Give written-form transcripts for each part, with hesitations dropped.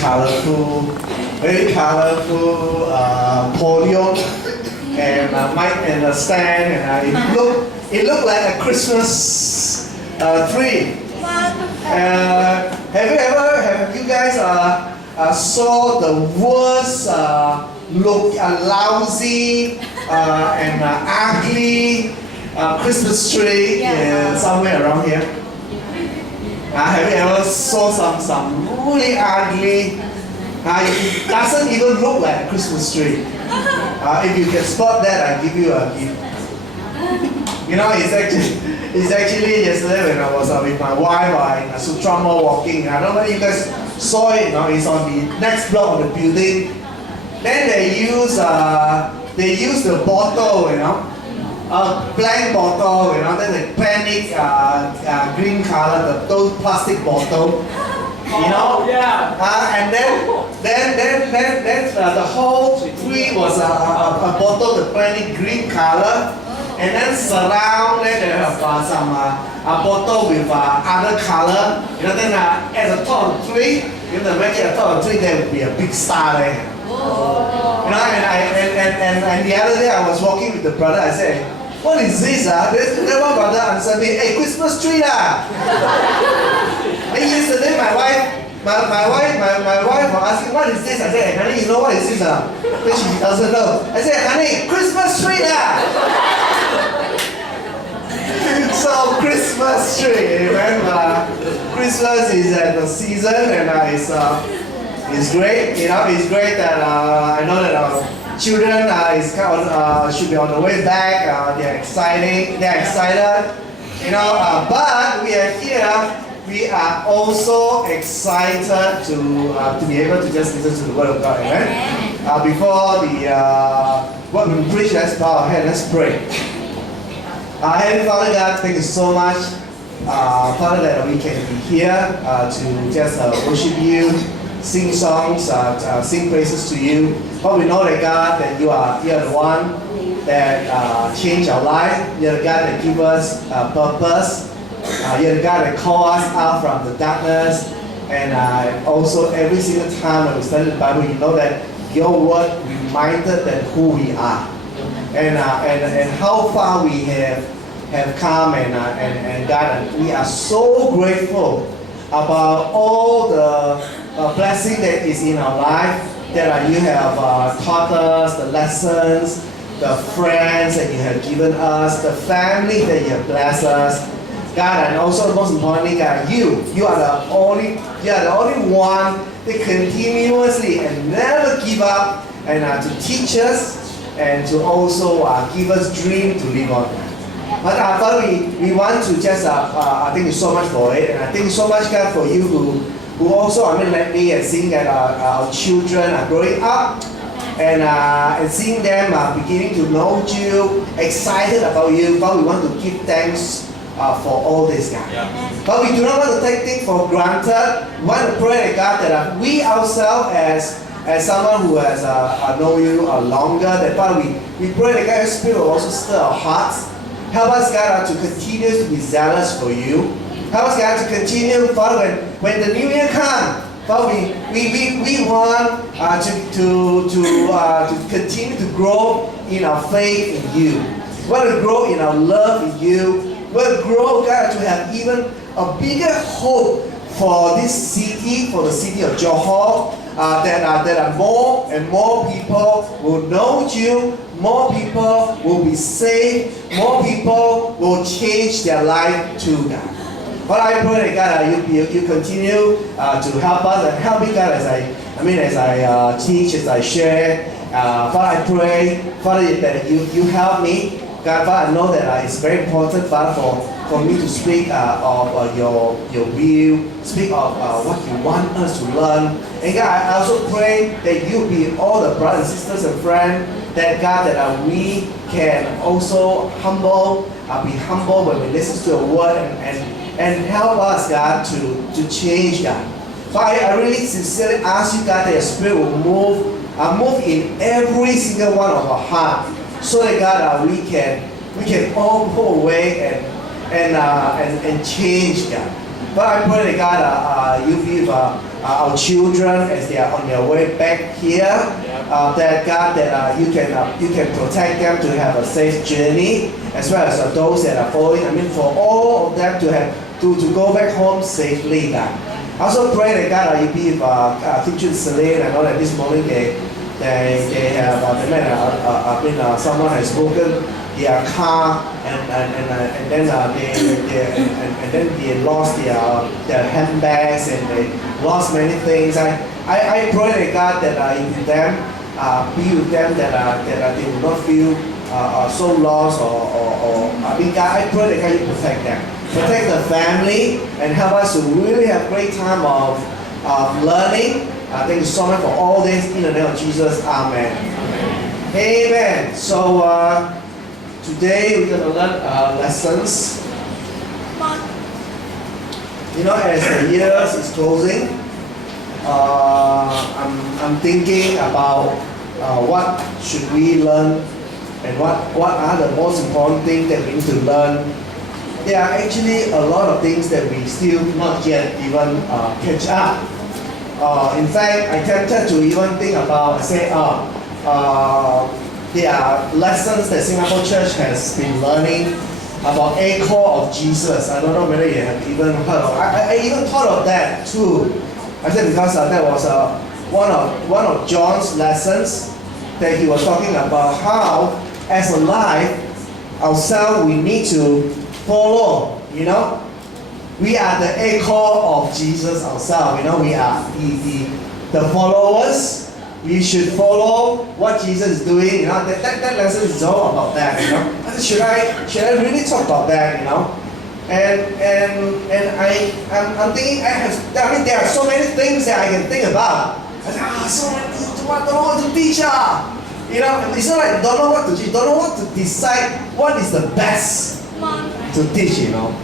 colorful podium and mic and a stand, and it looked like a Christmas tree. Have you guys saw the worst lousy and ugly Christmas tree somewhere around here? Have you ever saw some really ugly? It doesn't even look like a Christmas tree. If you can spot that, I'll give you a gift. You know, it's actually yesterday when I was with my wife in Sutra Mall walking. I don't know if you guys saw it. You know, it's on the next block of the building. Then they use the bottle, you know, a blank bottle, you know. Then they paint it green color, those plastic bottle, you know. And then the whole tree was a bottle that painted green color. And then surround it, they have some a bottle with other color. You know, then at the top of the tree, you know, imagine at the top of the tree there would be a big star there. You know, and the other day I was walking with the brother. I said, "What is this? Then one brother answered me, "Hey, Christmas tree lah." And yesterday my wife was asking, "What is this?" I said, "Hey, honey, you know what is this? Then she doesn't know. I said, "Honey, Christmas tree lah." So Christmas tree, remember, Christmas is at the season, and it's great. You know, it's great that I know that our children should be on the way back. They're excited. You know, but we are here. We are also excited to be able to just listen to the Word of God. Amen. Before what we preach, let's bow our head. Let's pray. Heavenly Father God, thank you so much, Father, that we can be here to just worship you, sing songs, sing praises to you. But we know that God, that you are the one that changed our life. You're the God that gives us purpose. You're the God that calls us out from the darkness. And also every single time when we study the Bible, you know that your word reminded that who we are. And how far we have come, and God, and we are so grateful about all the blessing that is in our life, that you have taught us, the lessons, the friends that you have given us, the family that you have blessed us, God, and also most importantly, God, you are the only one that continuously and never give up, and to teach us, and to also give us dream to live on. But Father, we want to just thank you so much for it, and I thank you so much, God, for you who also let me and seeing that our children are growing up, and seeing them beginning to know you, excited about you. But we want to give thanks for all this, God. But we do not want to take things for granted. We want to pray, God, that we ourselves as someone who has known you longer, that Father, we pray that God, your Spirit will also stir our hearts. Help us, God, to continue to be zealous for you. Help us, God, to continue, Father, when the new year comes, Father, we want to continue to grow in our faith in you. We want to grow in our love in you. We want to grow, God, to have even a bigger hope for this city, for the city of Johor. That more and more people will know you, more people will be saved, more people will change their life to God. But I pray that God, you continue to help us, and help me, God, as I teach, as I share. Father, I pray, Father, that you help me. God, Father, I know that it's very important, Father, for me to speak of your will, speak of what you want us to learn. And God, I also pray that you be all the brothers and sisters and friends, that God, that we can also be humble when we listen to your word, and help us, God, to change, God. But I really sincerely ask you, God, that your Spirit will move in every single one of our hearts, so that, God, we can all go away and change, God. But I pray that God, you be with our children as they are on their way back here. That God, that you can protect them to have a safe journey, as well as those that are following. I mean, for all of them to have to go back home safely. God. I also pray that God, you be with teacher Celine. I know that this morning they have someone has broken their car and then they lost their handbags and they lost many things. I pray that God that you with them, be with them that they will not feel so lost or I mean God, I pray that God you protect them, protect the family and help us to really have great time of learning. Thank you so much for all this in the name of Jesus. Amen. Amen. So today we're going to learn lessons. You know, as the year is closing, I'm thinking about what should we learn and what are the most important things that we need to learn. There are actually a lot of things that we still not yet even catch up. In fact, I tempted to even think about, there are lessons that Singapore Church has been learning about Echo of Jesus. I don't know whether you have even heard of. I even thought of that too. I said because that was one of John's lessons that he was talking about how, as a life, ourselves we need to follow. You know. We are the echo of Jesus ourselves. You know, we are the followers. We should follow what Jesus is doing. You know, that lesson is all about that. You know, should I really talk about that? You know, and I'm thinking I mean there are so many things that I can think about. I say, so many things. Don't know what to teach. You know, it's not like don't know what to teach. Don't know what to decide what is the best to teach. You know.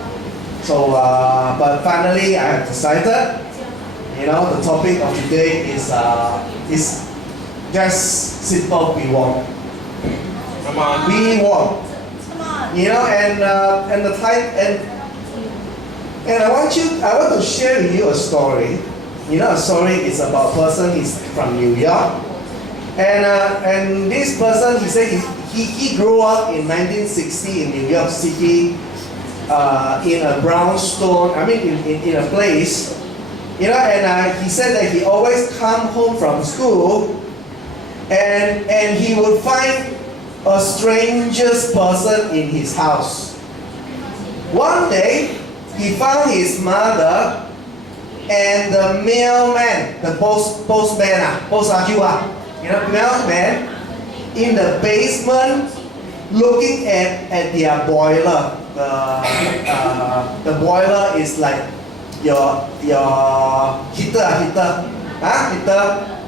So, but finally, I have decided. You know, the topic of today is just simple. We want. Come on. We want. Come on. You know, and the type and I want to share with you a story. You know, a story is about a person. He's from New York, and this person, he said he grew up in 1960 in New York City. In a brownstone, I mean in a place, you know, and he said that he always come home from school and he would find a strangest person in his house. One day, he found his mother and the mailman, the postman, you know, mailman in the basement looking at their boiler. The boiler is like your heater,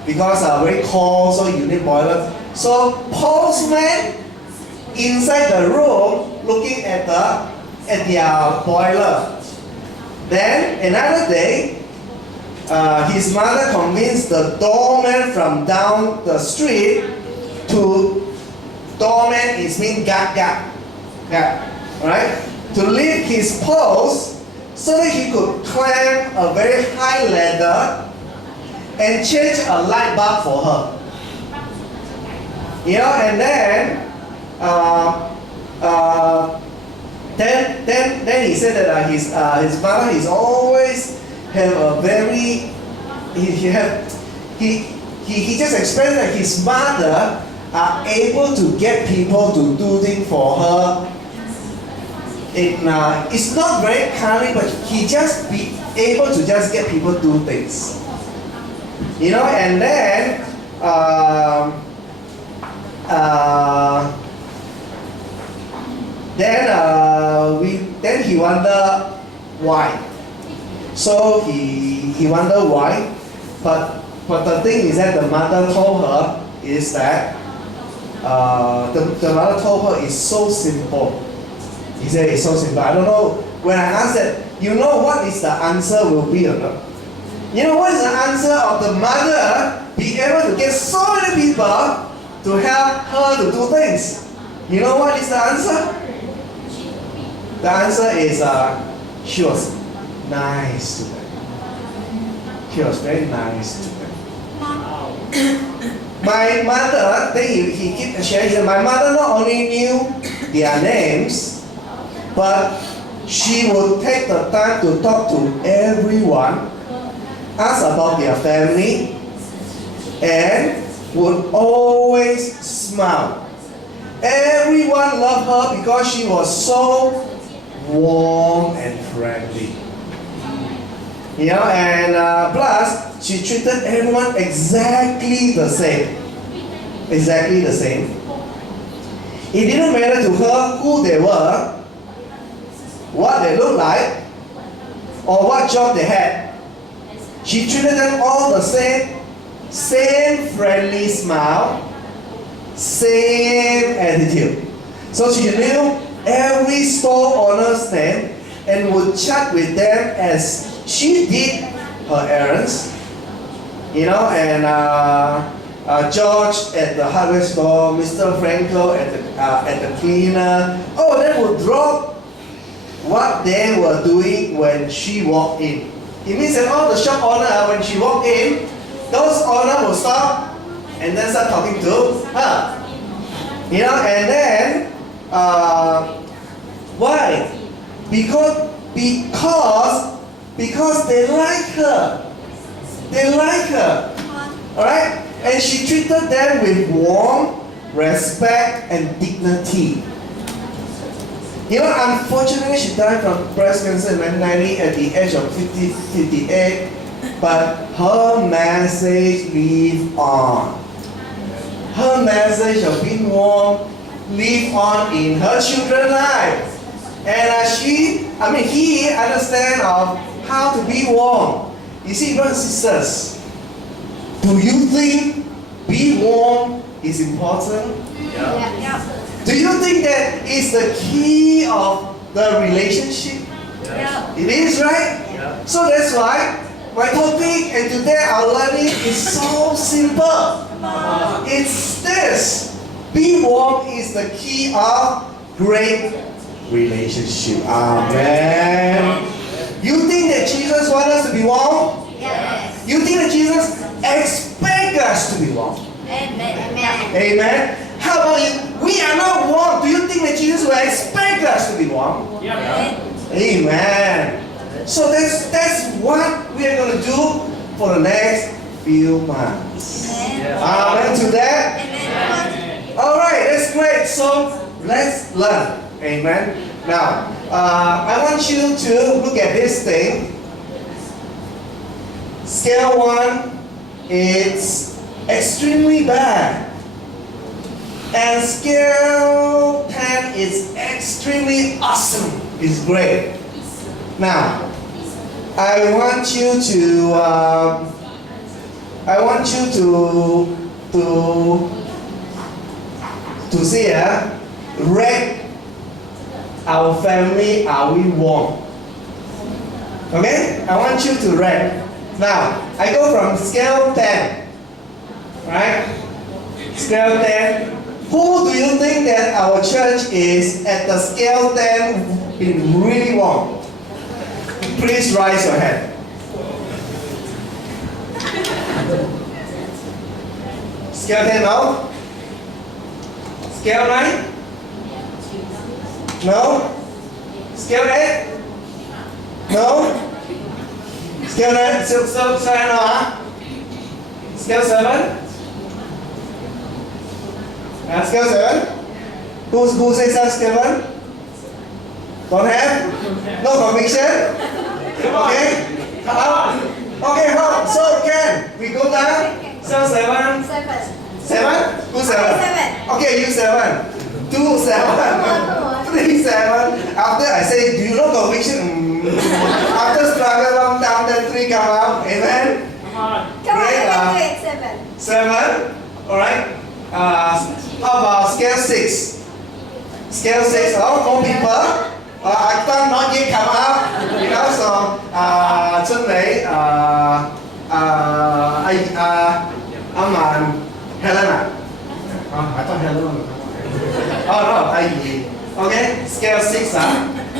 because very cold, so you need boiler. So postman inside the room looking at their boiler. Then another day, his mother convinced the doorman from down the street to doorman is mean gap. Right? To leave his post so that he could climb a very high ladder and change a light bulb for her. You know, and then he said that his mother is always have a very he just expressed that his mother are able to get people to do things for her. It's not very kindly, but he just be able to just get people to do things. You know, and then then he wonder why. So he wonder why, but the thing is that the mother told her is that the mother told her it's so simple. He said it's so simple. I don't know. When I asked that, you know what is the answer will be or not? You know what is the answer of the mother be able to get so many people to help her to do things? You know what is the answer? The answer is she was nice to them. She was very nice to them. My mother, then he keep sharing, my mother not only knew their names, but she would take the time to talk to everyone, ask about their family, and would always smile. Everyone loved her because she was so warm and friendly. You know, and plus, she treated everyone exactly the same. Exactly the same. It didn't matter to her who they were, what they looked like, or what job they had. She treated them all the same friendly smile, same attitude. So she knew every store owner's name and would chat with them as she did her errands. You know, and George at the hardware store, Mr. Franco at the cleaner. Oh, they would drop what they were doing when she walked in. It means that all the shop owner, when she walked in, those owners will stop and then start talking to her. You know, and then why? Because they like her. They like her. Alright? And she treated them with warmth, respect, and dignity. You know, unfortunately, she died from breast cancer in 1990 at the age of 58. But her message lives on. Her message of being warm lives on in her children's life. And he understands of how to be warm. You see, brothers and sisters, do you think be warm is important? Yeah. Do you think that is the key of the relationship? Yeah. It is, right? Yeah. So that's why my topic and today our learning is so simple. It's this. Be warm is the key of great relationship. Amen. You think that Jesus wants us to be warm? Yes. You think that Jesus expects us to be warm? Amen. Amen. How about you? We are not warm. Do you think that Jesus will expect us to be warm? Amen. So that's what we are going to do for the next few months. Amen to that? Alright, that's great. So let's learn. Amen. Now, I want you to look at this thing. Scale 1, it's extremely bad. And scale 10 is extremely awesome. It's great. Now, I want you to see, rate our family, are we warm? Okay? I want you to rate. Now, I go from scale 10. Right? Scale 10. Who do you think that our church is at the scale 10 been really warm? Please raise your hand. Scale 10, no? Scale 9? No? Scale 8? No? Scale 9? So no, Scale 7? Scale 7? Who says that scale 1? Don't have? No conviction? Okay? How? Okay, how? So can we go down? So 7? 7? Who 7? Okay, you 7. 2 7. 3 7. After I say, do you know conviction? After struggle long time, then 3 come out. Amen? Great. 7. Alright. How about scale 6? Scale 6. Oh, more people. I thought not yet come out. You know, so Xuân Mỹ, Helena. I thought Helena. Oh no, okay, scale 6,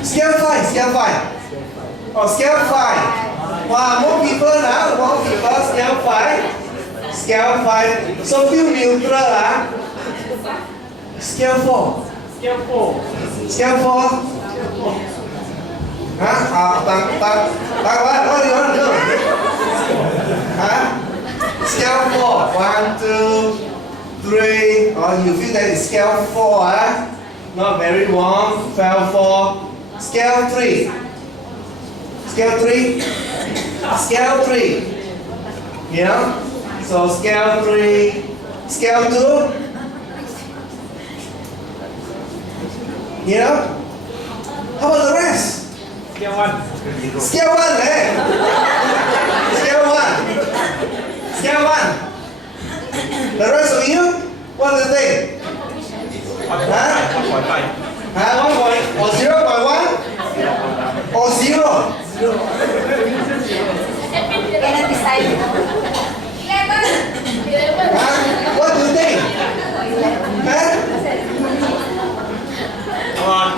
Scale 5, scale 5. Or scale 5? Wow, more people now, more people, scale 5. Scale 5. So feel neutral, huh? Scale 4. Scale 4. Scale 4? Huh? What do you want to do? Huh? Scale 4. 1, 2, 3. Oh, you feel that it's scale 4, huh? Not very warm. Scale 4. Scale 3. Scale 3. Scale 3. You know? So scale 3. Scale 2. You know? How about the rest? Scale 1. Scale 1, eh? Scale 1. Scale 1. The rest of you, what do you think? 1.5. Huh? 1 point or 0.1? Or 0? Kailan decide? 11. Huh? What do you think? Huh? Come on.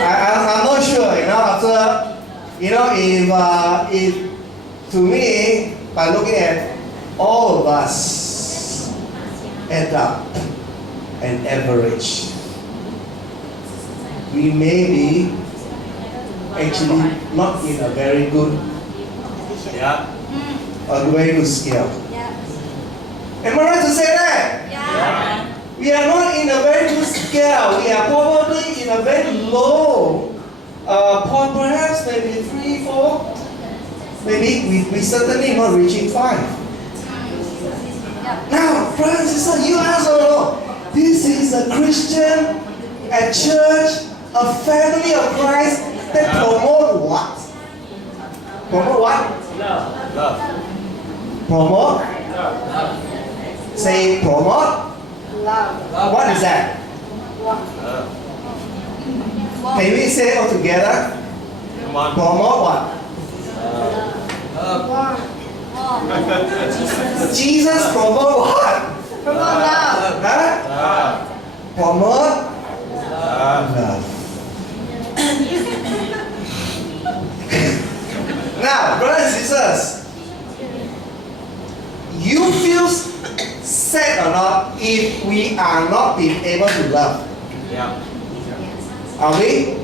I'm not sure, you know, after, you know, if to me, by looking at all of us add up and average, we may be actually not in a very good, Yeah. a very good scale. Yeah. Am I right to say that? Yeah. We are not in a very good scale. We are probably in a very low, perhaps maybe 3, 4. Maybe we certainly not reaching 5. Now, brothers and sisters, you also know, this is a Christian, a church, a family of Christ that promote what? Promote what? Love. Promote? Say promote. Love. What is that? Can we say all together? Come on. Promote what? Jesus promote what? Promote love. Huh? Promote love. Now, brothers and sisters, you feel sad or not if we are not being able to love? Yeah. Are we?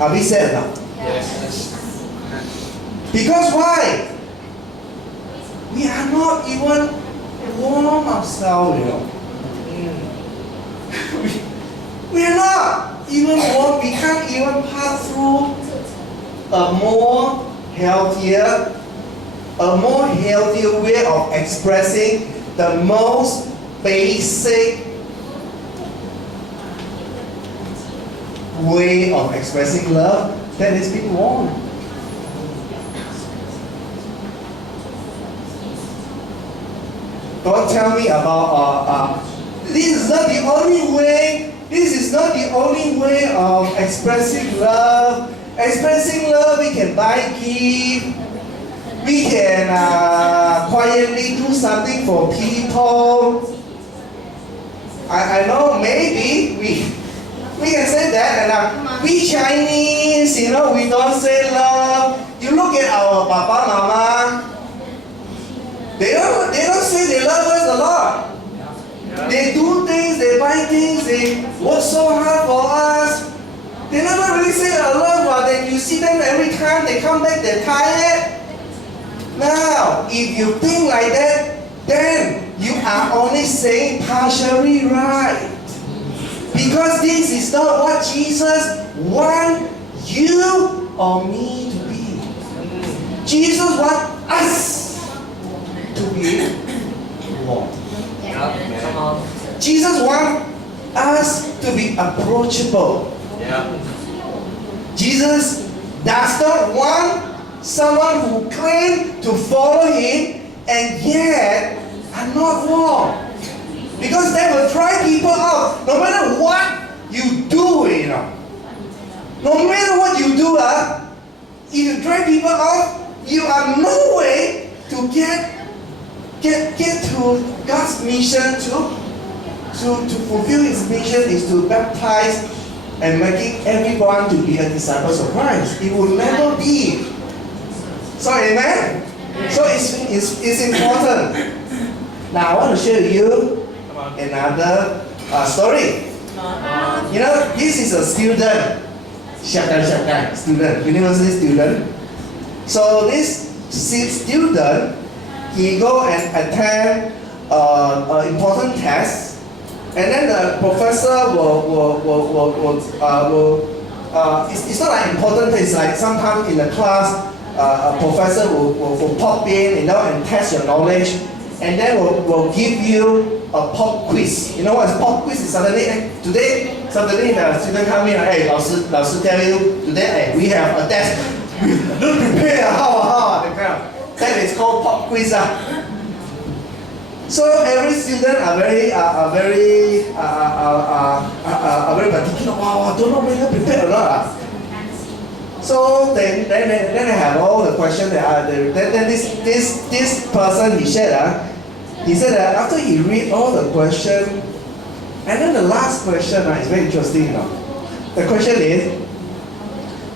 Are we sad or not? Yes. Because why? We are not even warm ourselves, you know. we are not even warm. We can't even pass through a more healthier way of expressing the most basic way of expressing love, that is being warm. Don't tell me about this is not the only way. This is not the only way of expressing love. Expressing love, we can buy gift. We can quietly do something for people. I know maybe we can say that, and we Chinese, you know, we don't say love. You look at our papa, mama. They don't say they love us a lot. They do things, they buy things, they work so hard for us. They never really say I love, but then you see them every time they come back, they're tired. Now, if you think like that, then you are only saying partially right. Because this is not what Jesus wants you or me to be. Jesus wants us to be warm. Jesus wants us to be approachable. Yeah. Jesus does not want someone who claims to follow him and yet are not warm. Because that will try people out. No matter what you do, you know. No matter what you do, if you drive people out, you are no way to get to God's mission to fulfill his mission is to baptize and making everyone to be a disciple of Christ. It will never be. So amen? So it's important. Now I want to share with you another story. You know, this is a student, student, university student. So this student, he go and attend an important test, and then the professor it's not like important, it's like sometimes in the class, a professor will pop in, you know, and test your knowledge, and then will give you a pop quiz. You know what is pop quiz? Is suddenly the student come in, hey, 老师 tell you today, hey, we have a test. Don't prepare, how, that kind of. That is called pop quiz. So every student are very particular. Wow, I don't know whether prepared or not. So then they have all the questions that are there. Then this person, he said that after he read all the questions, and then the last question is very interesting. You know. The question is,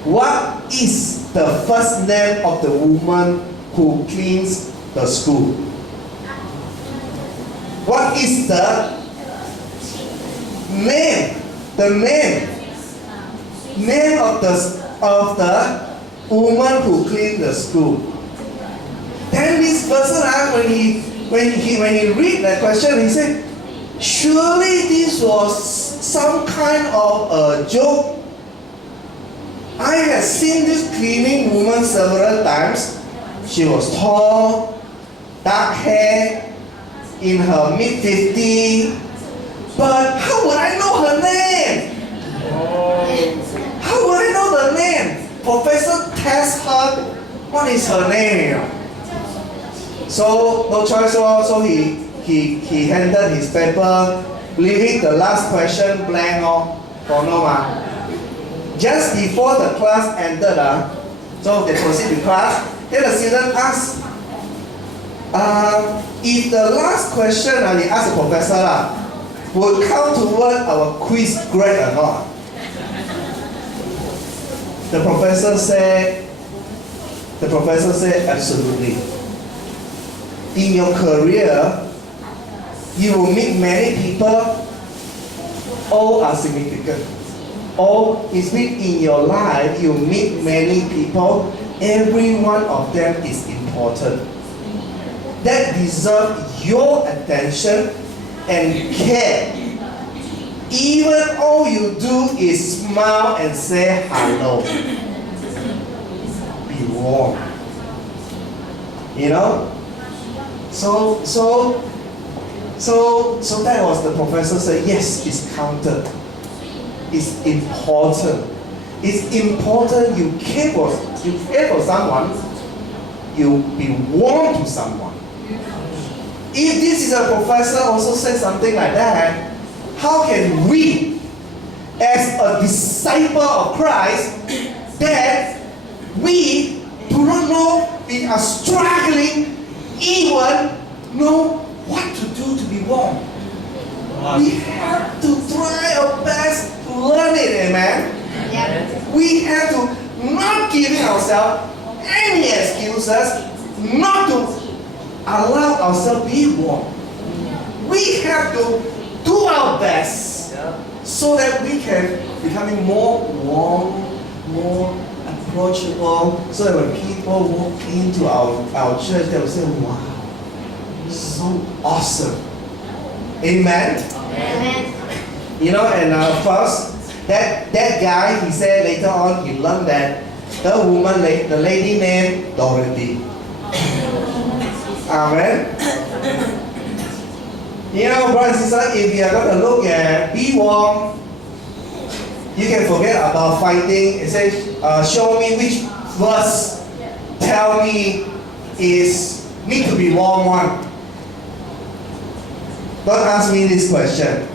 what is the first name of the woman who cleans the school? What is the name? The name of the woman who cleaned the school. Then this person, when he read the question, he said, surely this was some kind of a joke. I have seen this cleaning woman several times. She was tall, dark hair, in her mid-50s. But how would I know her name? How would I know the name? Professor tests her, what is her name? So no choice, so he handed his paper, leaving the last question blank for no. Just before the class ended, so they proceed to class. Then the student asked, if the last question they asked the professor will count toward our quiz grade or not? The professor said, absolutely. In your career, you will meet many people, all are significant. Or it means in your life, you meet many people, every one of them is important. That deserve your attention and care. Even all you do is smile and say hello. Be warm. You know? So that was the professor said, yes, it's counted. It's important. It's important you care for someone, you be warm to someone. If this is a professor also said something like that, how can we, as a disciple of Christ, that we do not know, we are struggling, even know what to do to be warm? We have to try our best to learn it, amen? Yeah. We have to not giving ourselves any excuses not to allow ourselves to be warm. We have to do our best so that we can become more warm, more approachable, so that when people walk into our church, they will say, wow, so awesome. Amen? Amen. You know, and of course, that guy, he said later on, he learned that the woman, the lady named Dorothy. Amen. You know, brothers and sisters, if you are going to look at be warm, you can forget about fighting. It says, show me which verse tell me is need to be warm one. Don't ask me this question.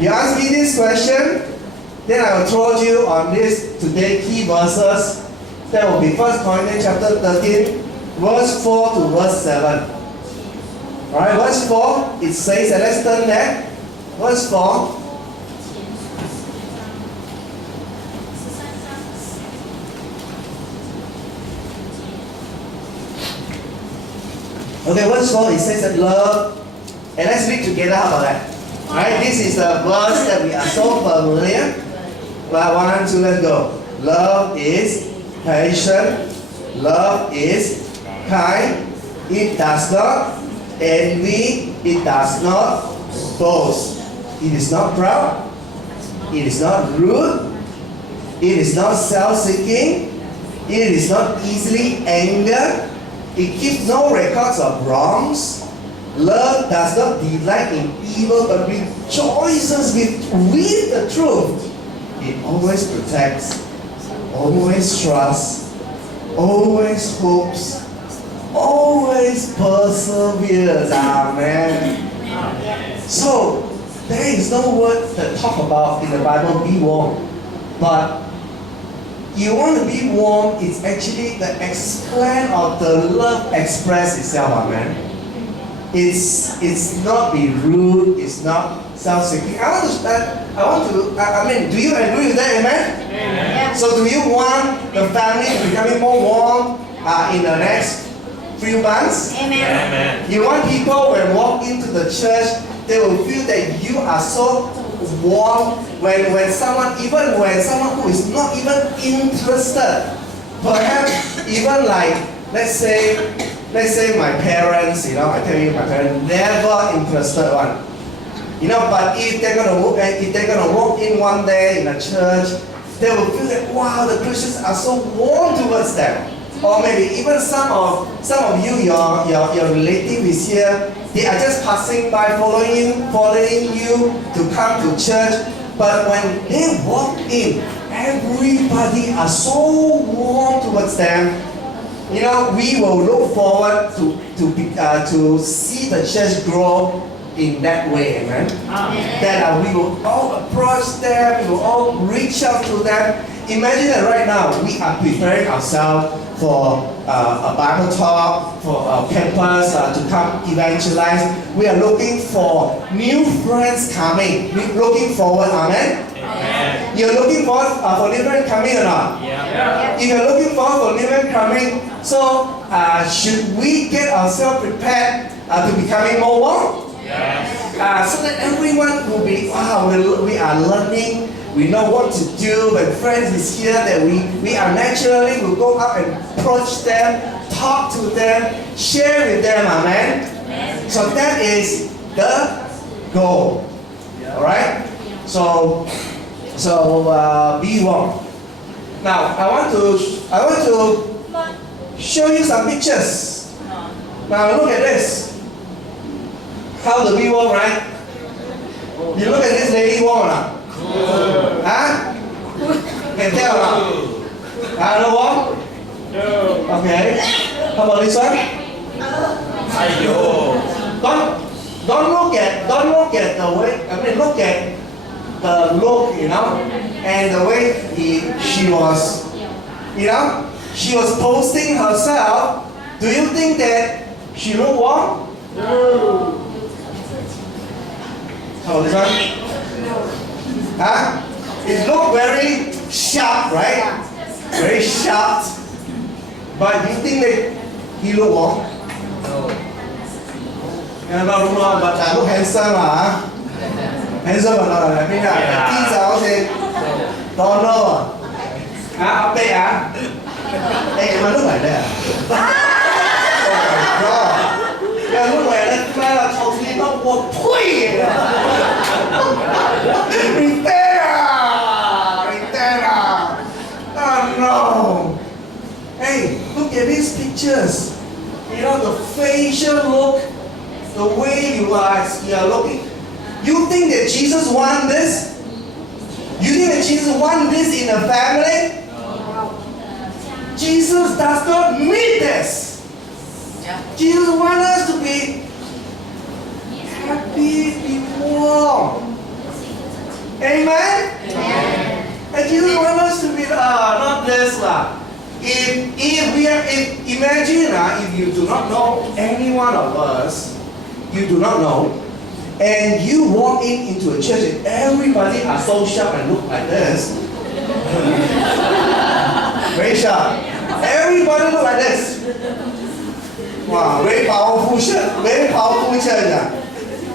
You ask me this question, then I will throw you on this today key verses. That will be 1 Corinthians chapter 13, verse 4 to verse 7. Alright, verse 4, it says, and let's turn there. Verse 4. Okay, verse 4, it says that love, and let's read together, how about that? Right, this is a verse that we are so familiar. But 1, 2, let's go. Love is patient. Love is kind. It does not envy. It does not boast. It is not proud. It is not rude. It is not self-seeking. It is not easily angered. It keeps no records of wrongs. Love does not delight in evil, but rejoices with the truth. It always protects, always trusts, always hopes, always perseveres. Amen. So, there is no word that talk about in the Bible, be warm. But you want to be warm, it's actually the explain of the love express itself. Amen. It's not be rude, it's not self-seeking. I mean, do you agree with that? Amen? Yeah. So do you want the family becoming more warm in the next few months? Amen. Amen. You want people when walk into the church, they will feel that you are so warm when someone who is not even interested, perhaps even like let's say my parents, I tell you, my parents never interested one. But if they're gonna walk in one day in a church, they will feel that wow, the Christians are so warm towards them. Or maybe even some of you, your relative is here, they are just passing by, following you to come to church. But when they walk in, everybody are so warm towards them. We will look forward to see the church grow in that way, amen. That we will all approach them, we will all reach out to them. Imagine that right now we are preparing ourselves for a Bible talk, for a campus to come evangelize. We are looking for new friends coming. We're looking forward, amen. Amen. You're looking forward for new friends coming or not? Yeah. If you're looking forward for new friends coming, so should we get ourselves prepared to becoming more warm? Yes. So that everyone will be, wow, we are learning, we know what to do. When friends is here, that we are naturally will go up and approach them, talk to them, share with them, amen? So that is the goal. Alright? So be warm. Now I want to show you some pictures. Now look at this. How to be warm, right? You look at this lady warm or not? Huh? Can tell or not? No warm? No. Okay. How about this one? Ayo. Don't look at the way. Look at the look, and the way she was, she was posting herself. Do you think that she looked warm? No. How about this one? Huh? It looked very sharp, right? Very sharp. But you think that he looked warm? No. Not wrong, but look handsome, handsome or not? I mean, these are also don't know. Update, Hey, am I look like that? Oh my God. Yeah, look like that. Totally not what point. Retainer. Oh no. Hey, look at these pictures. The facial look, the way you are looking. You think that Jesus wants this? You think that Jesus wants this in a family? No. Jesus does not need this. Jesus wants us to be happy, be warm. Amen? And Jesus wants us to be not this. Imagine if you do not know any one of us, you do not know, and you walk into a church and everybody are so sharp and look like this. Very sharp. Everybody look like this. Wow, very powerful church, very powerful church.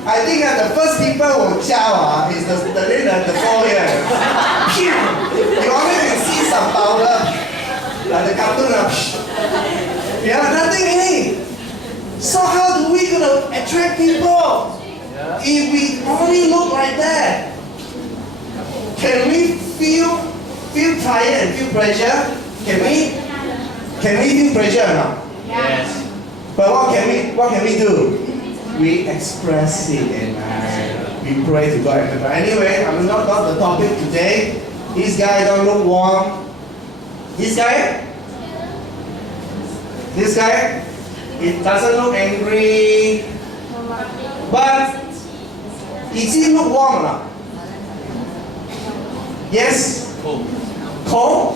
I think the first people who chow is the 4 here. You only can see some powder, like the cartoon. Yeah, nothing in it. So how do we gonna attract people if we only look like that? Can we feel tired and feel pressure? Can we feel pressure or not? Yes. But what can we do? We express it and we pray to God. Anyway, I'm not the topic today. This guy don't look warm. This guy, it doesn't look angry. But is he look warm or not? Yes? Cool. Cold?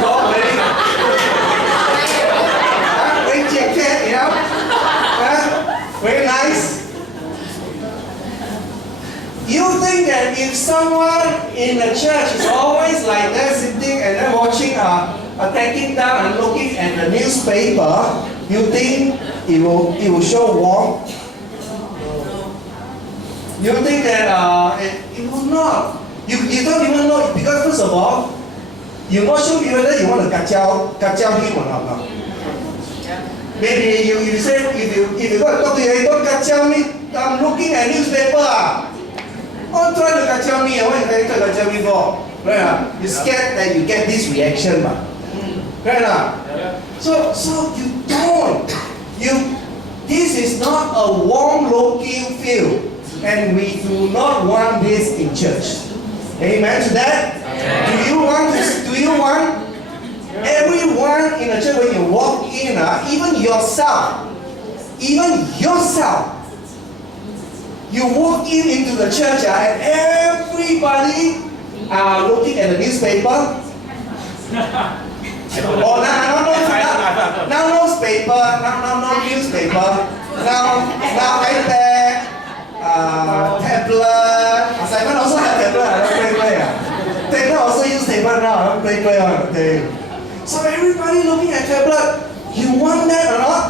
Cold, very very jacket, you know? Very nice. You think that if someone in the church is always like that, sitting and then watching, taking down and looking at the newspaper, you think it will show warmth? You think that it will not. You don't even know, because first of all, you're not sure whether you want to kacau him or not. Maybe you say, if you got to talk to you, hey, don't kacau me, I'm looking at newspaper. Don't try to kacau me, what you trying to kacau me for? Right? You're scared that you get this reaction. Right? So you don't. This is not a warm looking field. And we do not want this in church. Amen to that? Amen. Do you want everyone in the church, when you walk in, even yourself, you walk into the church and everybody are looking at the newspaper. Oh, now no newspaper, now iPad, tablet. Simon also have tablet. I don't play. Tablet also use tablet now. I don't play on the day. So everybody looking at tablet. You want that or not?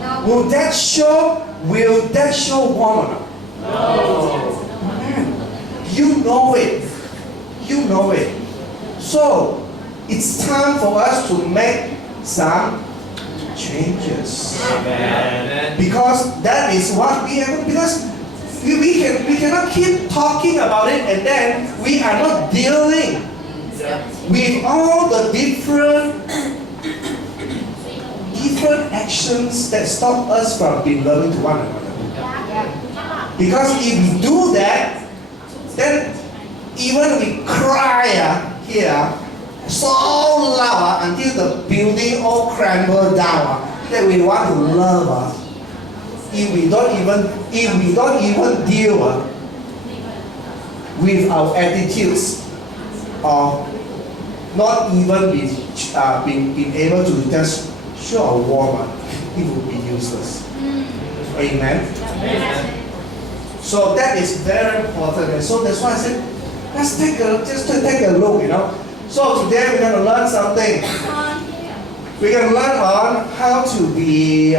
No. Will that show warm or not? No. You know it. So it's time for us to make some changes. Amen. Because that is what we have. Because we cannot keep talking about it and then we are not dealing with all the different actions that stop us from being loving to one another. Because if we do that, then even we cry here so loud until the building all crumble down that we want to love. If we don't even deal with our attitudes of not even being able to just show a warm, it will be useless. Amen. So that is very important. And so that's why I said, let's take a look, So today we're going to learn something. We're going to learn on how to be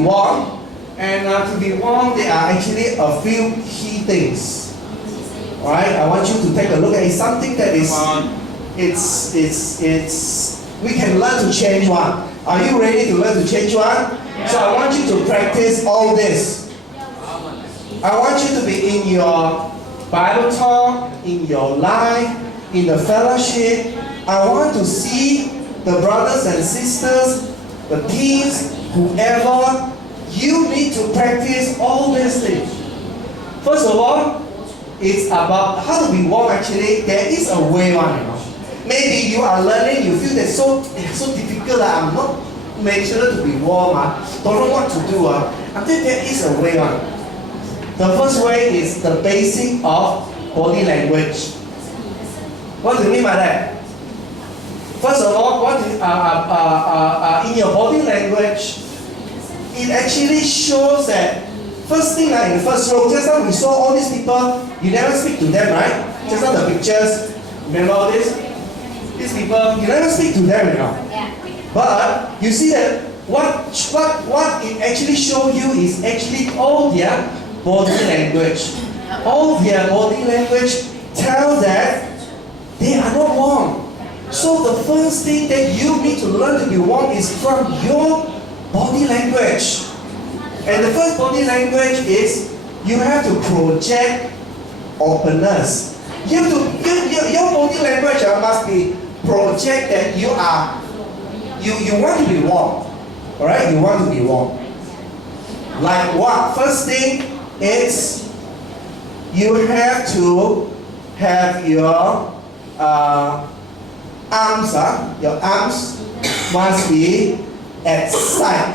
warm. And to be warm, there are actually a few key things. Alright, I want you to take a look at it. Something that is, we can learn to change one. Are you ready to learn to change one? Yeah. So I want you to practice all this. I want you to be in your Bible talk, in your life, in the fellowship. I want to see the brothers and sisters, the teens, whoever, you need to practice all these things. First of all, it's about how to be warm. Actually, there is a way one. Maybe you are learning, you feel that so difficult. I'm not make sure to be warm. Don't know what to do. I think there is a way one. The first way is the basic of body language. What do you mean by that? First of all, what is, in your body language, it actually shows that first thing in the first row, just now we saw all these people, you never speak to them, right? Just now the pictures, remember all this? These people, you never speak to them, Yeah. But you see that what it actually show you is actually all their body language. All their body language tells that they are not warm. So the first thing that you need to learn to be warm is from your body language. And the first body language is you have to project openness. You have to, your body language must be project that you want to be warm. Alright, you want to be warm. Like what? First thing is you have to have your arms, your arms must be at side,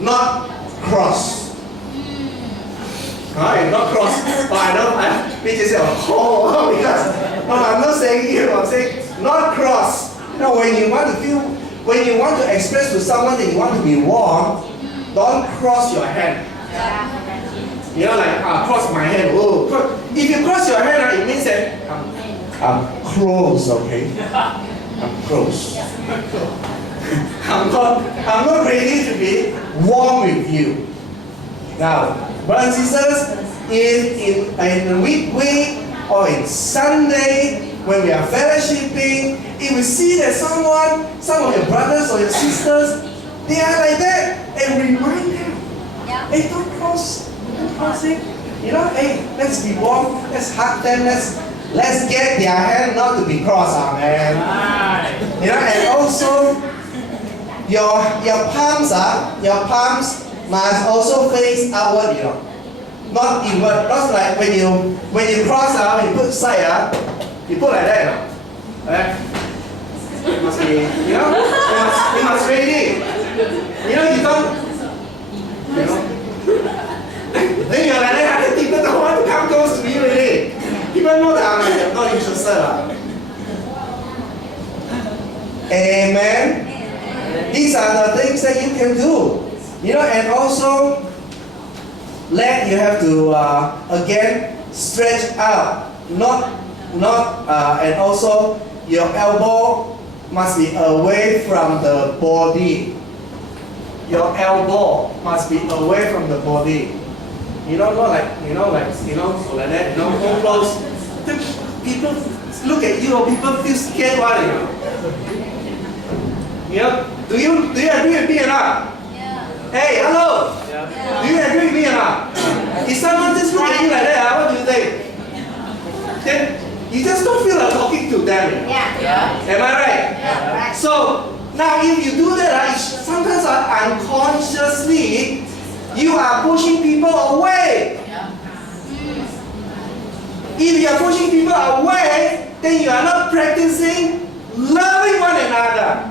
not cross. Alright, not cross. But I know, we just say, oh, because, no, I'm not saying you, I'm saying not cross. You know, when you want to express to someone that you want to be warm, don't cross your hand. You know, like, cross my hand. Oh, if you cross your hand, it means that I'm close, okay? I'm close. I'm not ready to be warm with you. Now, brothers and sisters, in the week or in Sunday, when we are fellowshipping, if we see that some of your brothers or your sisters, they are like that, and remind them, hey, don't cross it. You know, hey, let's be warm, let's hug them, let's get their hand not to be crossed, amen. You know, and also your palms must also face outward, you know, not inward. Not like when you cross when you put side, you put like that, you know. It must be, you know, it must ready. You know, you don't, you know. Then you're like that, and people don't want to come close to you really. People know that I'm not interested. Amen. These are the things that you can do. You know, and also, leg you have to again stretch out, and also your elbow must be away from the body. Your elbow must be away from the body. You know, not like like that. You know, go close. People look at you, or people feel scared. What you know? You know? Do you agree with me or not? Hey, hello! Yeah. Do you agree with me or not? If someone just look at you like that, what do you think? Then you just don't feel like talking to them. Yeah. Am I right? Yeah. Right. So, now if you do that, sometimes unconsciously, you are pushing people away. Yeah. If you are pushing people away, then you are not practicing loving one another.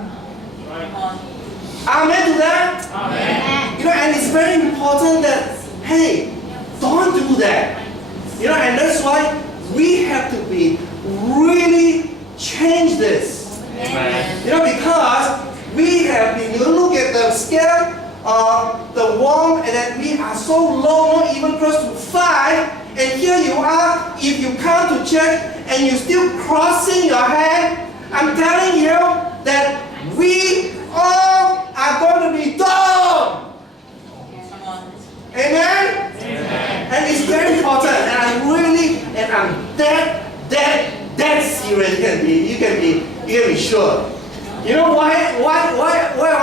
Amen to that? Amen. You know, and it's very important that, hey, don't do that. You know, and that's why we have to be really change this. Amen. You know, because we have been, you look at the scale of the warmth, and then we are so low, not even close to 5, and here you are, if you come to church and you're still crossing your hand, I'm telling you that we all are going to be dumb. Amen? Amen. And it's very important, and I'm that serious. You can be sure. You know why I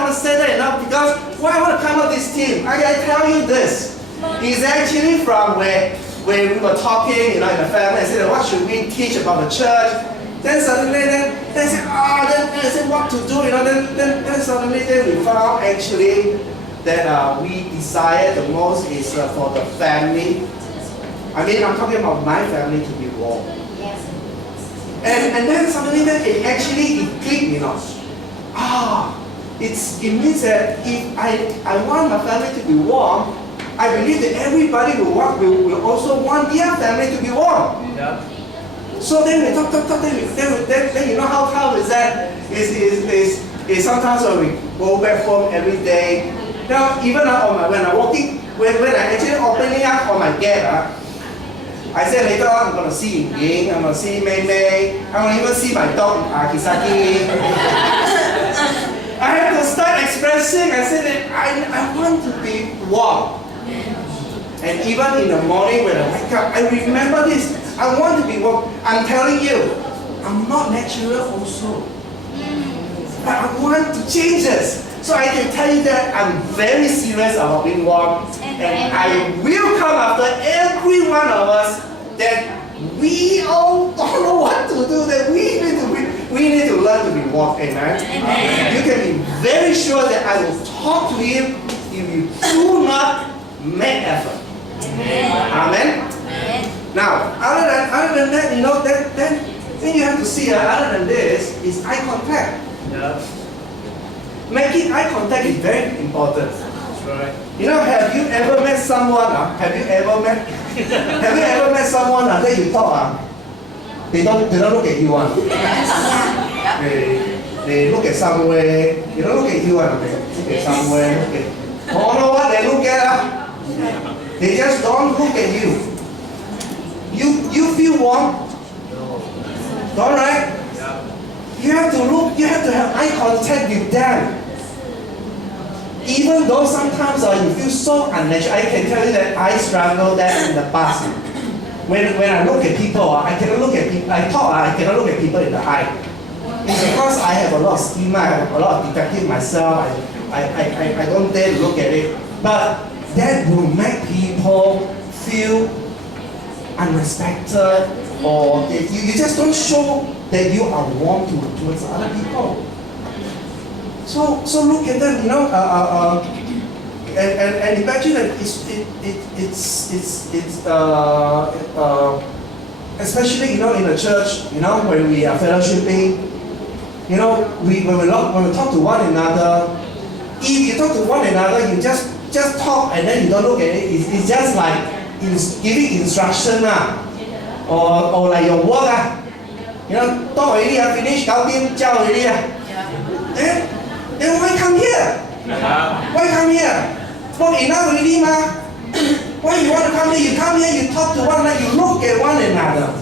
want to say that enough? Because why I want to come up with this team? I gotta tell you this. It's actually from where we were talking, you know, in the family. I said, what should we teach about the church? Then suddenly, then I said, then I said what to do, you know. Then suddenly, we found actually that we desire the most is for the family. I mean, I'm talking about my family to be warm. Yes. And then suddenly, then it clicked, you know. It means that if I want my family to be warm, I believe that everybody will also want their family to be warm. Yeah. So then we talk, then you know how tough is that? Is sometimes when we go back home every day. Now even when I'm walking, when I actually opening up on my gate, I said later on I'm gonna see Ying, I'm gonna see Mei Mei, I'm gonna even see my dog Kisaki. I have to start expressing. I said that I want to be warm. And even in the morning when I wake up, I remember this. I want to be warm. I'm telling you, I'm not natural also. But I want to change this. So I can tell you that I'm very serious about being warm. And I will come after every one of us that we all don't know what to do, that we need to learn to be warm. Amen? Amen. You can be very sure that I will talk to him if you do not make effort. Amen? Now, other than that, you know, then you have to see, other than this, is eye contact. Yeah. Making eye contact is very important. That's right. You know, have you ever met someone, have you ever met someone that you thought, they don't look at you, they look at somewhere, they don't look at you, they look at somewhere, I don't know what they look at, they just don't look at you. You feel warm? All right? You have to look, you have to have eye contact with them. Even though sometimes you feel so unnatural, I can tell you that I struggled that in the past. When I look at people, I cannot look at people, I cannot look at people in the eye. It's because I have a lot of schema, I have a lot of defective myself, I don't dare to look at it. But that will make people feel unrespected, or you just don't show that you are warm towards other people. So look at them, you know, and imagine that especially, you know, in the church, you know, when we are fellowshipping, you know, when we talk to one another, if you talk to one another, you just talk and then you don't look at it. It's just like giving instruction or like your work you know, talk already, finish, 9點交 already then why come here? Why come here? Not enough already Why you want to come here? You come here, you talk to one another, you look at one another.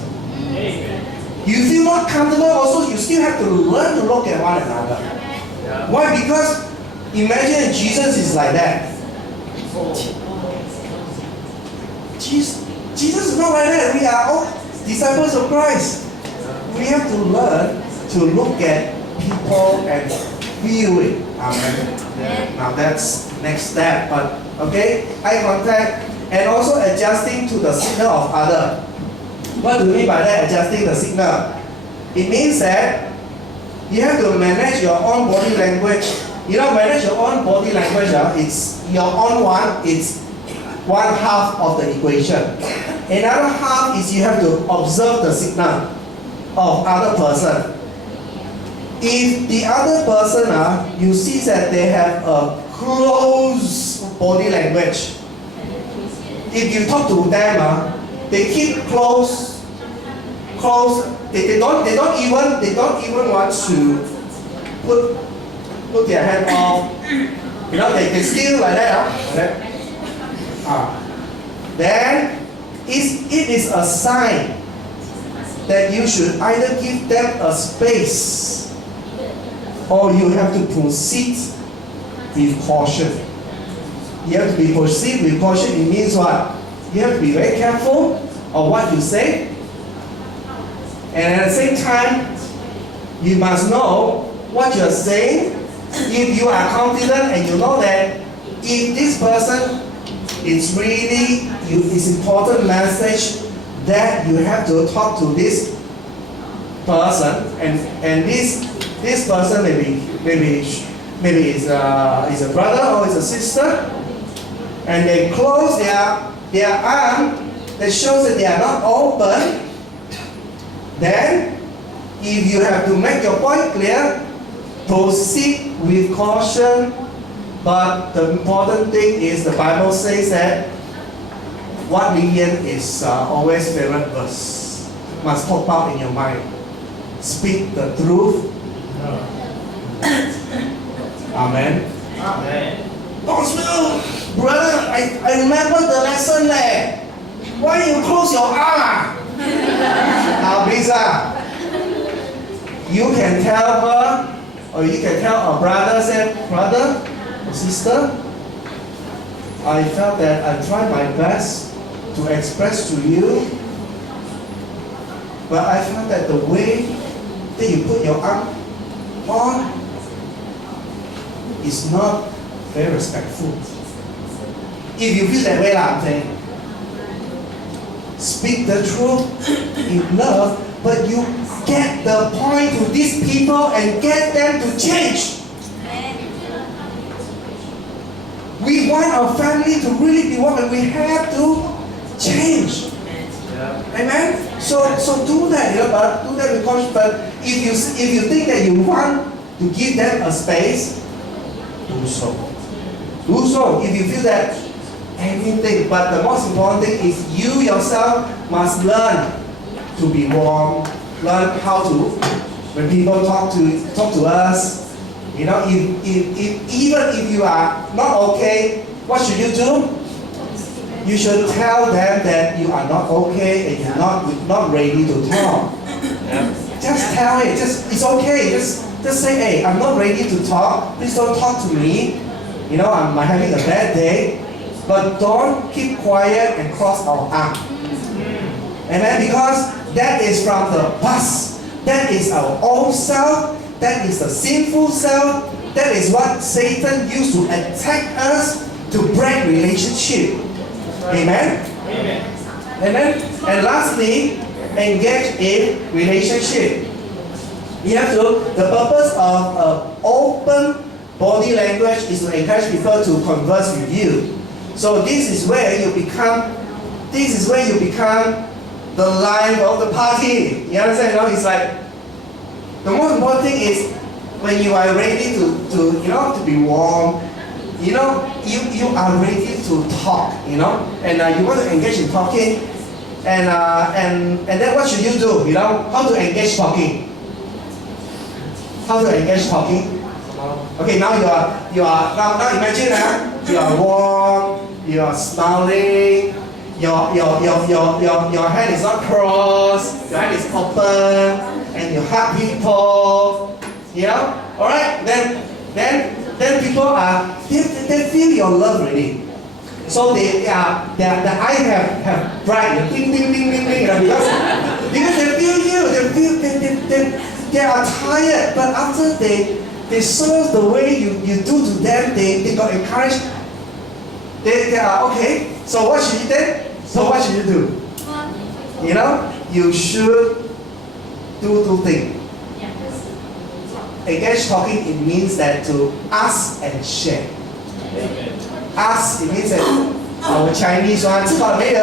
You feel not comfortable also, you still have to learn to look at one another. Why? Because imagine Jesus is like that. Jesus is not like that. We are all disciples of Christ. We have to learn to look at people and feel it. Amen. Now that's next step. But okay, eye contact and also adjusting to the signal of other. What do you mean by that? Adjusting the signal. It means that you have to manage your own body language. You know, manage your own body language. It's your own one. It's one half of the equation. Another half is you have to observe the signal of other person. If the other person, you see that they have a close body language. If you talk to them, they keep close. They don't even want to put their hand off. You know, they still like that. Then it is a sign that you should either give them a space or you have to proceed with caution. You have to be proceed with caution. It means what? You have to be very careful of what you say. And at the same time, you must know what you are saying. If you are confident and you know that if this person is really, it's important message that you have to talk to this person, and this person maybe is a brother or is a sister, and they close their arm that shows that they are not open. Then, if you have to make your point clear, proceed with caution. But the important thing is the Bible says that what Lillian is always favorite verse must pop out in your mind. Speak the truth. Amen. Amen. Brother, I remember the lesson there. Why you close your arm? Now, Lisa, you can tell her, or you can tell our brother, say, brother or sister, I felt that I tried my best to express to you, but I felt that the way that you put your arm on is not very respectful. If you feel that way, I'm saying, speak the truth in love, but you get the point to these people and get them to change. We want our family to really be one, and we have to change. Amen. So do that, but do that with caution. But if you think that you want to give them a space, do so. Do so. If you feel that anything, but the most important thing is you yourself must learn to be warm. Learn how to, when people talk to us, if even if you are not okay, what should you do? You should tell them that you are not okay and you're not ready to talk. Just tell it. It's okay. Just say, hey, I'm not ready to talk. Please don't talk to me. I'm having a bad day. But don't keep quiet and cross our arm. Amen. Because that is from the past. That is our old self. That is the sinful self. That is what Satan used to attack us to break relationship. Amen? Amen. And lastly, engage in relationship. The purpose of open body language is to encourage people to converse with you. So this is where you become the life of the party. You understand? It's like the most important thing is when you are ready to be warm. You are ready to talk. And you want to engage in talking. And then what should you do? How to engage talking? How to engage talking? Okay, now you are now imagine you are warm, you are smiling, your hand is not crossed, your hand is open, and you hug people. Alright, then people they feel your love already. So their eyes have bright, ding ding ding ding ding, because they feel you, they are tired, but after they saw the way you do to them, they got encouraged. They are okay. So what should you do? You should do two things. Engage talking, it means that to ask and share. Ask, it means that our Chinese ones call me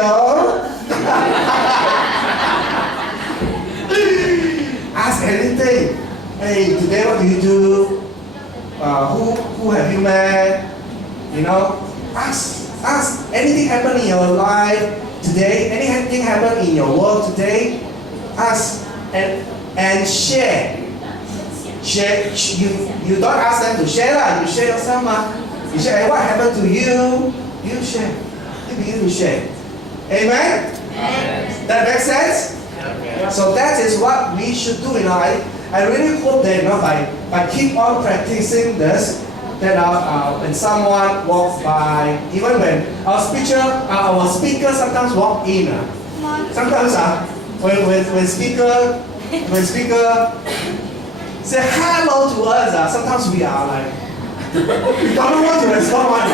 ask anything. Hey, today what do you do? Who have you met? Ask. Anything happen in your life today? Anything happen in your work today? Ask and share. Share. You don't ask them to share lah. You share yourself ma. You share. Hey, what happened to you? You share. You begin to share. Amen. That makes sense. So that is what we should do. I really hope that by keep on practicing this, that when someone walks by, even when our speaker sometimes walk in. Sometimes when speaker say hello to us, sometimes we are like we don't know what to respond.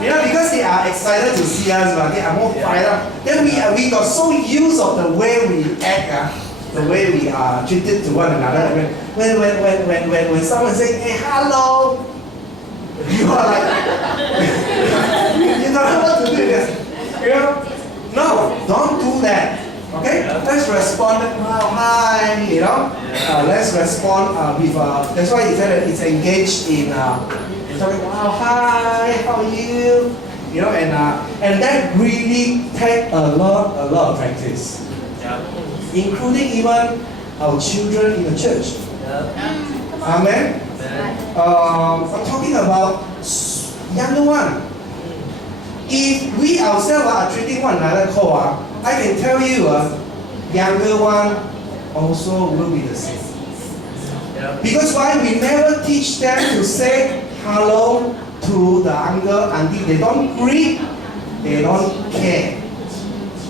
Because they are excited to see us, they are more fired up. Then we got so used of the way we act, the way we are treated to one another. When someone say, hey, hello, you are like, you don't know what to do this. No, don't do that. Okay? Let's respond, hi, let's respond with, that's why he said it's engaged in talking, hi, how are you? And that really take a lot of practice. Including even our children in the church. Amen? I'm talking about younger one. If we ourselves are treating one another call, I can tell you, younger one also will be the same. Yeah. Because why? We never teach them to say hello to the uncle, auntie. They don't greet, they don't care.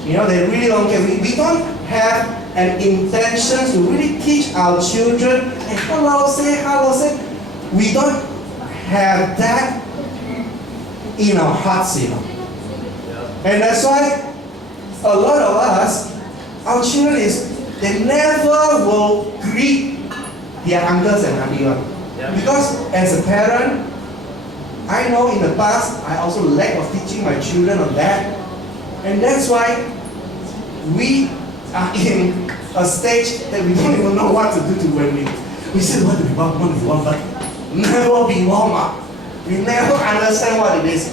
You know, they really don't care. We don't have an intention to really teach our children, hey, hello, say. We don't have that in our hearts, you know. And that's why a lot of us, our children they never will greet their uncles and aunties. Yeah. Because as a parent, I know in the past, I also lack of teaching my children on that. And that's why we are in a stage that we don't even know what to do to when we say what do we want, but never be warm. We never understand what it is.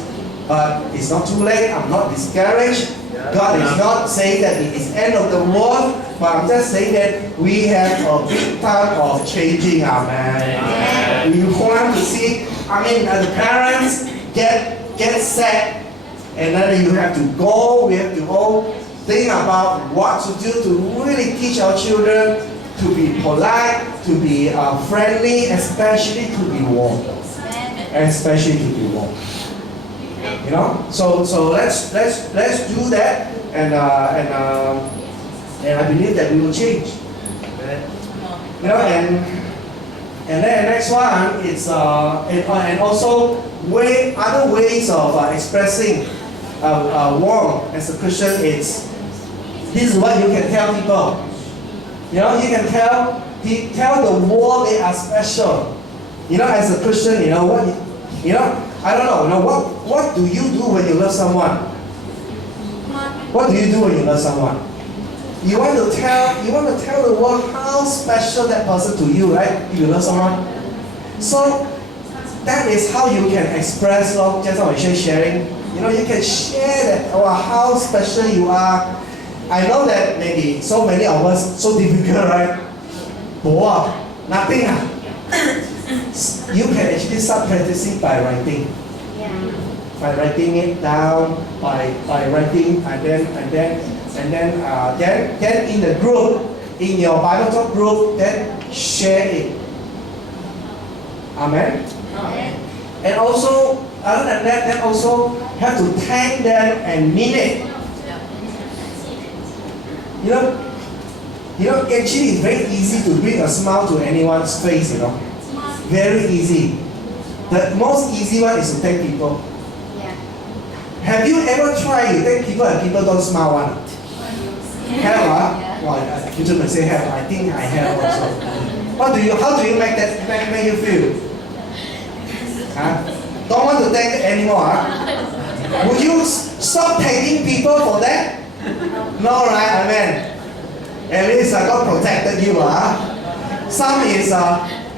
But it's not too late. I'm not discouraged. God is not saying that it is end of the world, but I'm just saying that we have a big time of changing. Amen. We want to see, the parents get set, and then you have to go, we have to all think about what to do to really teach our children to be polite, to be friendly, especially to be warm. Especially to be warm. You know, so let's do that, and I believe that we will change. You know, and then the next one is and also other ways of expressing warm as a Christian is this is what you can tell people. You know, you can tell the world they are special. You know, as a Christian, you know what? I don't know. You know what do you do when you love someone? What do you do when you love someone? You want to tell the world how special that person to you, right? If you love someone. So that is how you can express, just how I sharing. You know, you can share that how special you are. I know that maybe so many of us so difficult, right? Nothing. You can actually start practicing by writing. By writing it down, by writing, and then in the group, in your Bible talk group, then share it. Amen. And also, other than that, then also have to thank them and mean it. You know, actually it's very easy to bring a smile to anyone's face, you know. Very easy. The most easy one is to thank people. Have you ever tried to thank people and people don't smile one? Have, Well, you just say have. I think I have also. How do you make you feel? Don't want to thank anymore, Would you stop thanking people for that? No, right? Amen. At least God protected you, Some is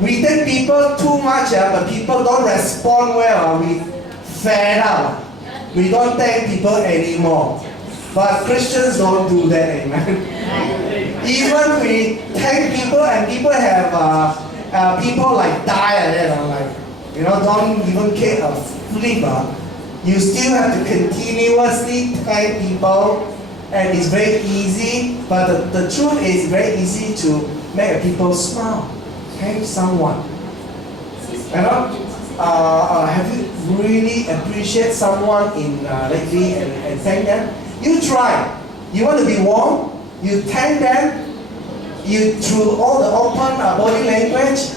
we thank people too much, but people don't respond well. We fed up. We don't thank people anymore. But Christians don't do that, amen. Even we thank people and people have people like die and then don't even care a flip. You still have to continuously thank people, and it's very easy. But the truth is very easy to make people smile. Thank someone. Have you really appreciate someone in lately and thank them? You try. You want to be warm? You thank them. You through all the open body language,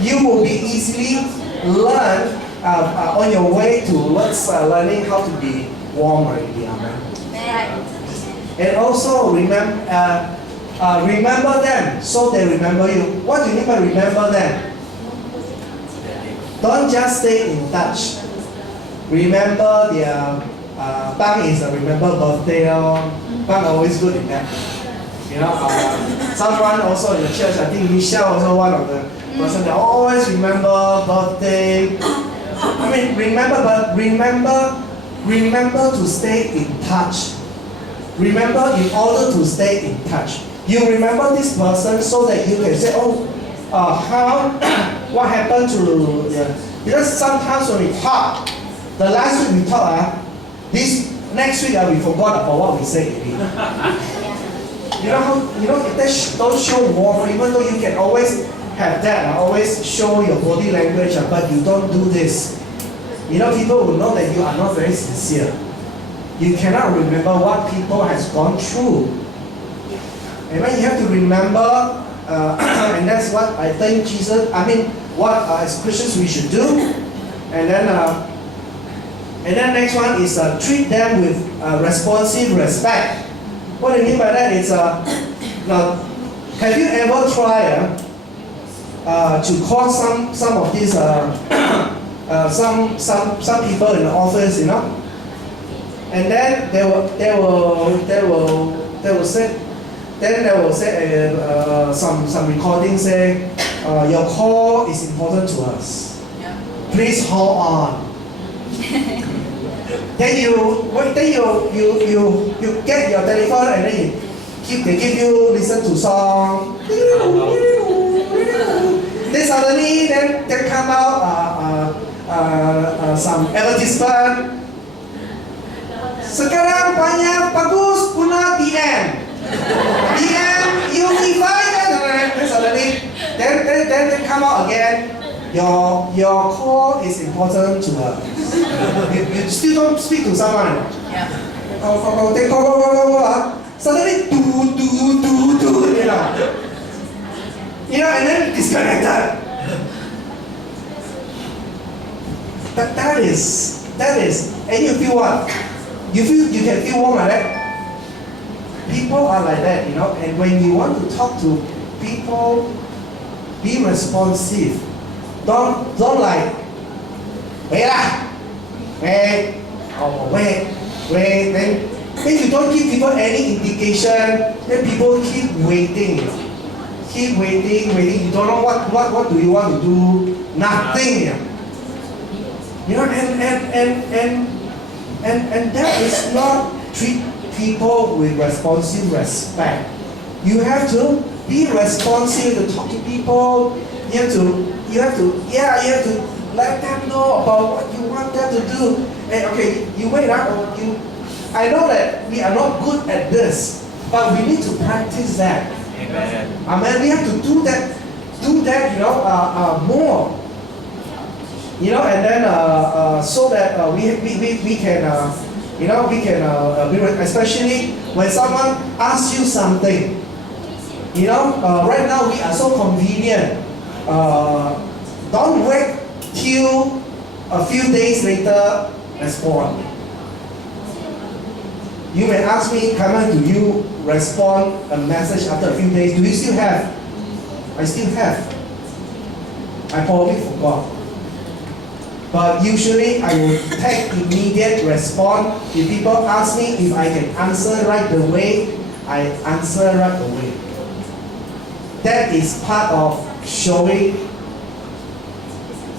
you will be easily learn on your way towards learning how to be warm already. Amen. And also remember them so they remember you. What do you mean by remember them? Don't just stay in touch. Remember their Bang is remember birthday. Bang always good in that. Someone also in the church, I think Michelle also one of the person that always remember birthday. Remember to stay in touch. Remember in order to stay in touch. You remember this person so that you can say, what happened to because sometimes when we talk, the last week we talk, this next week we forgot about what we said already. You know how, don't show warmth, even though you can always have that, always show your body language, but you don't do this. People will know that you are not very sincere. You cannot remember what people has gone through. Amen. You have to remember, and that's what I think what as Christians we should do. And then next one is treat them with responsive respect. What do you mean by that? It's now, have you ever tried to call some of these some people in the office, and then they will say some recording say your call is important to us. Please hold on. Then you get your telephone and then they give you listen to song. Then suddenly then come out some advertisement. Sekarang banyak bagus guna DM. DM unified. Then suddenly then come out again. Your call is important to us. You still don't speak to someone. Yeah. Suddenly and then disconnected. But that is, and you feel what? You can feel warm like that. People are like that, and when you want to talk to people, be responsive. Don't like, wait, then you don't give people any indication, then people keep waiting. Keep waiting, you don't know what do you want to do, nothing. And that is not treat people with responsive respect. You have to be responsive to talk to people. You have to let them know about what you want them to do. And okay, you wait up. I know that we are not good at this, but we need to practice that. Amen. Amen. We have to do that. More. And then so that we can especially when someone asks you something. Right now we are so convenient. Don't wait till a few days later respond. You may ask me, Kalmen, do you respond a message after a few days? Do you still have? I still have. I probably forgot. But usually I will take immediate response. If people ask me if I can answer right away, I answer right away. That is part of showing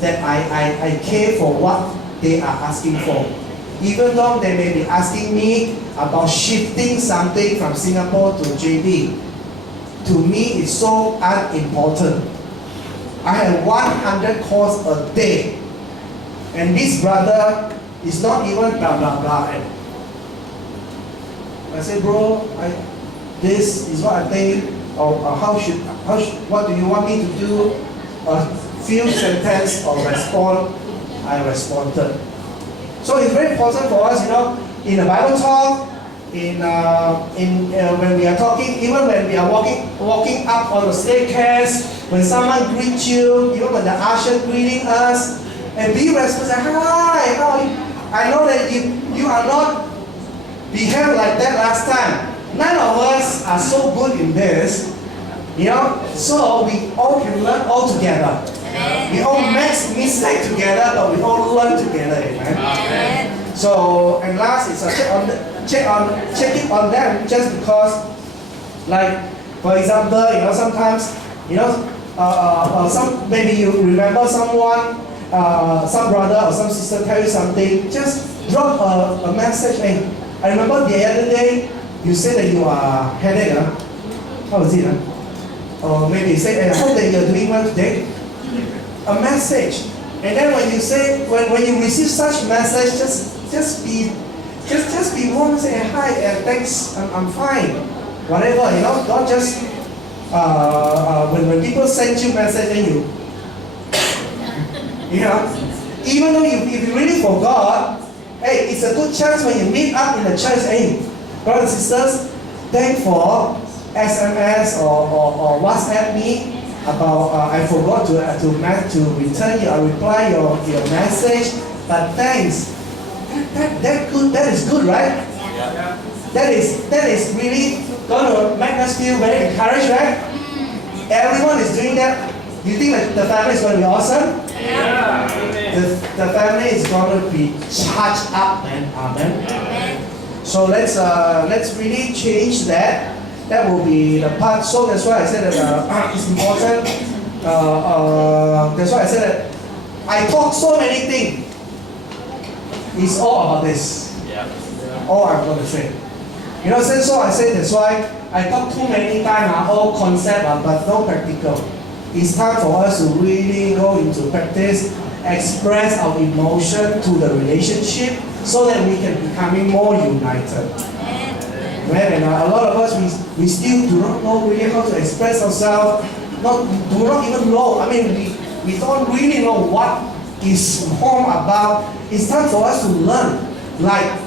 that I care for what they are asking for. Even though they may be asking me about shifting something from Singapore to JB, to me it's so unimportant. I have 100 calls a day, and this brother is not even blah blah blah. I say, bro, this is what I think. Or what do you want me to do? A few sentences or respond. I responded. So it's very important for us, in the Bible talk, when we are talking, even when we are walking up on the staircase, when someone greets you, even when the usher greeting us, and be responsive. Hi, how are you? I know that you are not behave like that last time. None of us are so good in this, so we all can learn all together. Amen. We all make mistakes together, but we all learn together. Amen. Amen. So, and last is check it on them, just because, like, for example, sometimes, maybe you remember someone, some brother or some sister tell you something, just drop a message. Hey, I remember the other day, you said that you are headache. How is it? Or maybe you say, I hope that you're doing well today. A message. And then when you say, when you receive such message, just Just be warm and say hi and thanks, I'm fine. Whatever, you know, don't just when people send you message and you know, even though if you really forgot, hey, it's a good chance when you meet up in the church, hey, brothers and sisters, thank for SMS or WhatsApp me about I forgot to return your reply your message, but thanks. That is good, right? Yeah. That is really gonna make us feel very encouraged, right? Everyone is doing that. You think that the family is gonna be awesome? Yeah. The family is gonna be charged up, man. Amen. So let's really change that. That will be the part. So that's why I said that it's important. That's why I said that I talk so many things. It's all about this. Yeah. All I'm going to say. You know, so I say that's why I talk too many times, all concept, but no practical. It's time for us to really go into practice, express our emotion to the relationship, so that we can becoming more united. Amen. And a lot of us, we still do not know really how to express ourselves. Do not even know. I mean, we don't really know what is home about. It's time for us to learn, like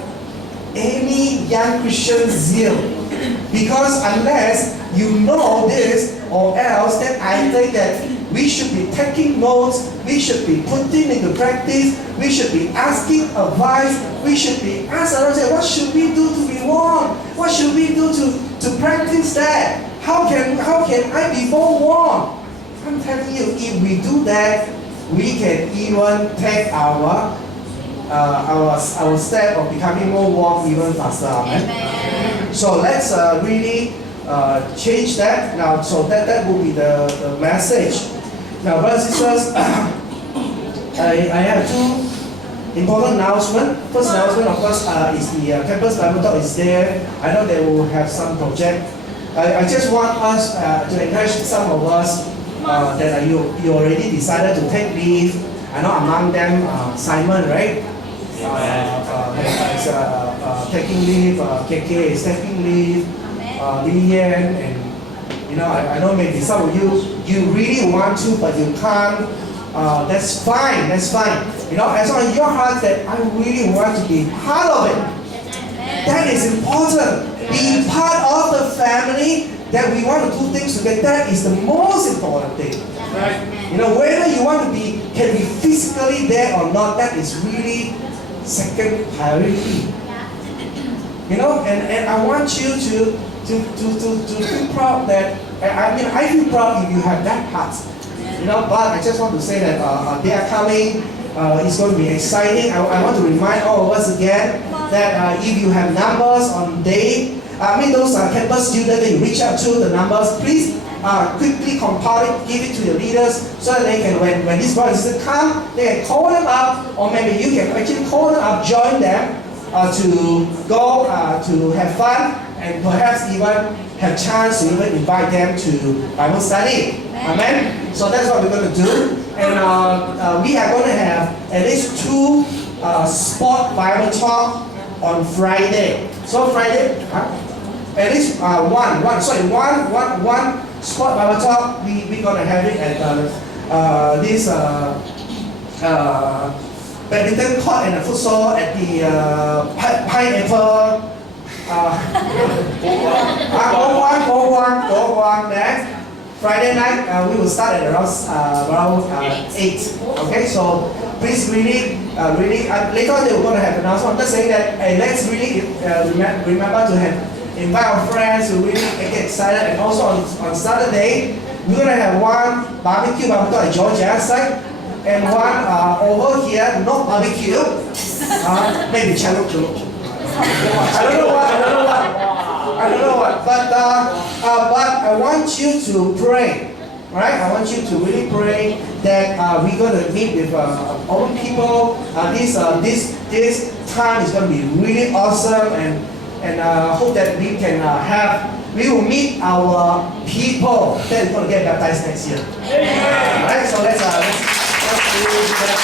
any young Christian zeal. Because unless you know this or else, then I think that we should be taking notes, we should be putting into practice, we should be asking advice, we should be asking others, what should we do to be warm? What should we do to practice that? How can I be more warm? I'm telling you, if we do that, we can even take our step of becoming more warm even faster. Amen. So let's really change that now. So that will be the message. Now, brothers and sisters, I have two important announcements. First announcement, of course, is the campus Bible talk is there. I know they will have some project. I just want us to encourage some of us that you already decided to take leave. I know among them Simon, right? Is taking leave. KK is taking leave. Lilian, and you know, I know maybe some of you really want to, but you can't. That's fine. That's fine. You know, as long as your heart that I really want to be part of it. That is important. Being part of the family, that we want to do things together, that is the most important thing. Right? You know, whether you want to can be physically there or not, that is really second priority. You know, and I want you to feel proud that, I mean, I feel proud if you have that heart. You know, but I just want to say that they are coming. It's going to be exciting. I want to remind all of us again that if you have numbers on day, I mean those campus students that you reach out to, the numbers, please quickly compile it, give it to your leaders so that they can, when these brothers come, they can call them up, or maybe you can actually call them up, join them to go to have fun, and perhaps even have chance to even invite them to Bible study. Amen. So that's what we're going to do. And we are going to have at least 2 sport Bible talk on Friday. So Friday, at least one sport Bible talk. We're going to have it at this badminton court and a futsal at the Pineapple. Go one there. Friday night, we will start at around 8. Okay, so please really, later on they will going to have an announcement. I'm just saying that, hey, let's really remember to invite our friends to really get excited. And also on Saturday, we're going to have one barbecue at Georgia's side, and one over here, not barbecue, maybe channel 2. I don't know what, but I want you to pray, right? I want you to really pray that we're going to meet with all people. This time is going to be really awesome, and hope that we can we will meet our people that is going to get baptized next year. Alright, so let's do that.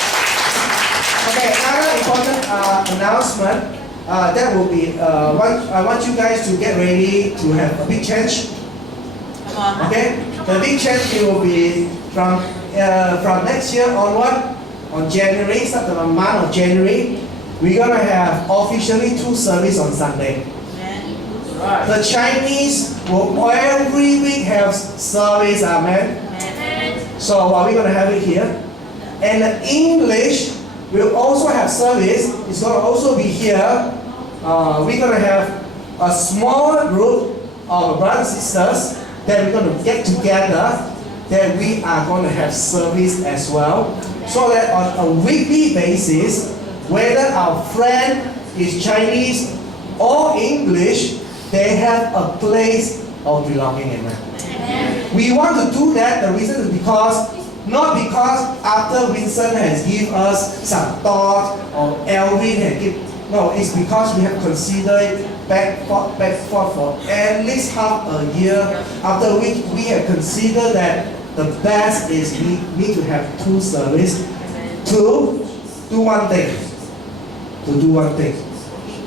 Okay, another important announcement. that will be, I want you guys to get ready to have a big change. Okay? The big change it will be from next year onward, on January, start the month of January, we're going to have officially 2 services on Sunday. The Chinese will every week have service, amen? So we're going to have it here. And the English will also have service. It's going to also be here. We're going to have a small group of brothers and sisters that we're going to get together, that we are going to have service as well. So that on a weekly basis, whether our friend is Chinese or English, they have a place of belonging. Amen. We want to do that. The reason is not because after Vincent has given us some thought or Elvin has given. No, it's because we have considered back forth for at least half a year. After which we have considered that the best is we need to have 2 services to do one thing.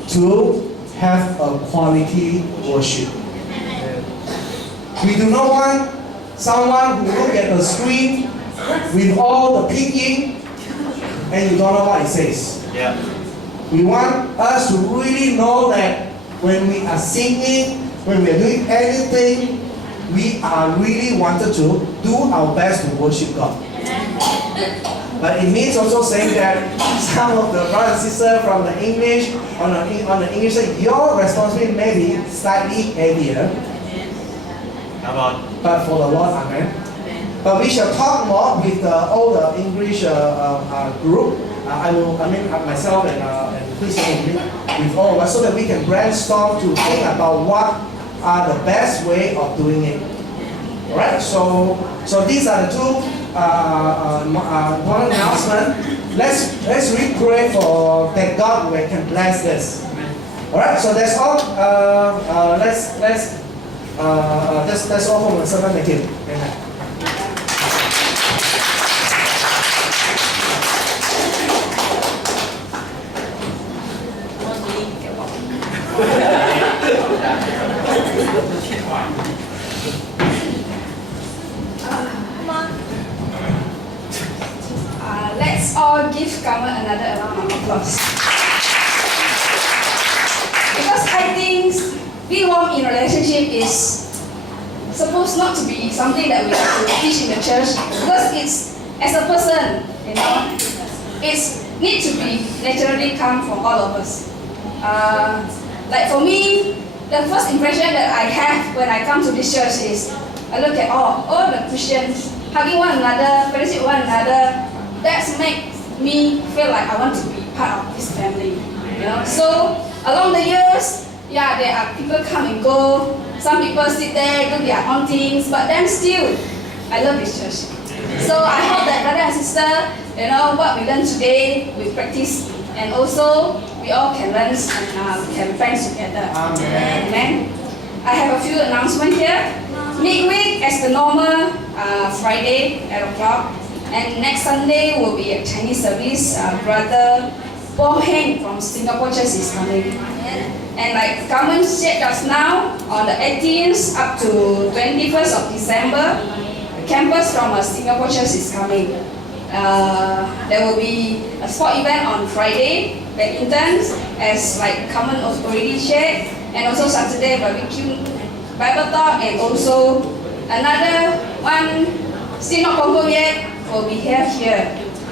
To have a quality worship. We do not want someone who look at the screen with all the picking and you don't know what it says. Yeah. We want us to really know that when we are singing, when we are doing anything, we are really wanted to do our best to worship God. But it means also saying that some of the brothers and sisters from the English, on the English side, your responsibility may be slightly heavier. Come on. But for the Lord, amen. But we shall talk more with all the English group. Myself and Chris with all of us, so that we can brainstorm to think about what are the best way of doing it. Alright, so these are the 2 one announcement. Let's pray for that God can bless this. Alright, so that's all. That's all from the servant again. Amen. Let's all give Kalmen another round of applause. Because I think being warm in relationship is supposed not to be something that we have to teach in the church, because it's as a person, it's need to be naturally come from all of us. Like for me, the first impression that I have when I come to this church is I look at all the Christians hugging one another, fellowship one another. That makes me feel like I want to be part of this family. So along the years, there are people come and go. Some people sit there, do their own things, but then still, I love this church. So I hope that brother and sister, what we learn today, we practice, and also we all can learn and can friends together. Amen. Amen. I have a few announcements here. Midweek as the normal Friday, 8 o'clock. And next Sunday will be a Chinese service. Brother Bo Heng from Singapore Church is coming. And like Kalmen said just now, on the 18th up to 21st of December, the campus from Singapore Church is coming. There will be a sport event on Friday, badminton, as like Kalmen already shared, and also Saturday barbecue, Bible talk, and also another one, still not confirmed yet, will be here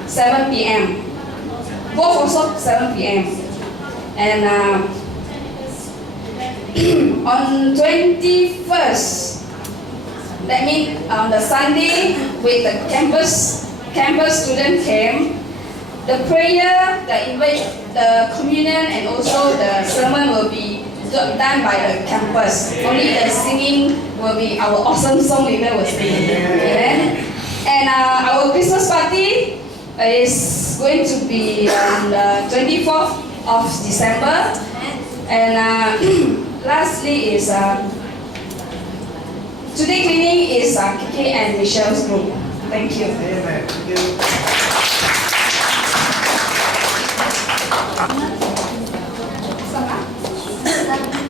7 p.m. Both also 7 p.m. And on 21st, that means on the Sunday with the campus student camp, the prayer, the communion, and also the sermon will be done by the campus. Only the singing will be our awesome song leader will sing. Amen. And our Christmas party is going to be on the 24th of December. And lastly is today cleaning is Kiki and Michelle's group. Thank you. Amen. Thank you.